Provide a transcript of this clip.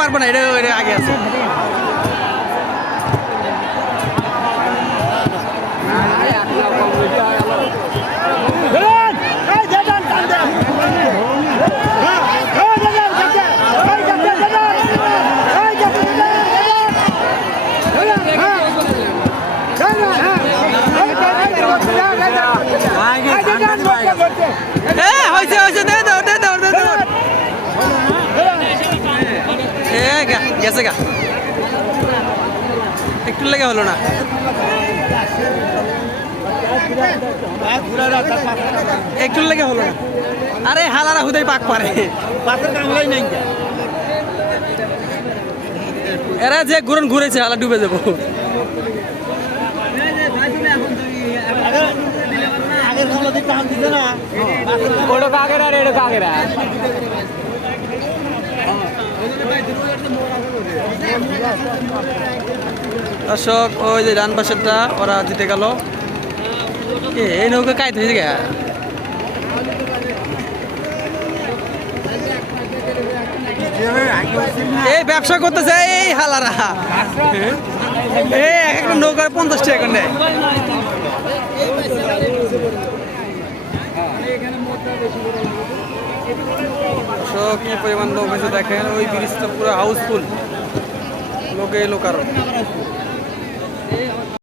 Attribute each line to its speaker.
Speaker 1: পারব না এটা আগে আছে। I get গেছে গা। একটু লেগে হলো না। একটু লেগে হলো না। আরে, হালারা হুদাই পাক পারে এরা যে ঘুরন ঘুরেছে, হালা ডুবে যাব।
Speaker 2: ওটা কাকেরা রে এটা কাকেরা
Speaker 1: দর্শক, ওই যে ডান পাশেরটা, ওরা জিতে গেল। এই নৌকা কাইতে হয়েছে গা এই ব্যবসা করতেছে, এই হালারা। এই, এক একটা নৌকার পঞ্চাশ টাকা করে নেয়। দর্শক কি পরিমাণ লোক হয়েছে দেখেন ওই ব্রিজটা পুরো হাউসফুল লোকে লোকার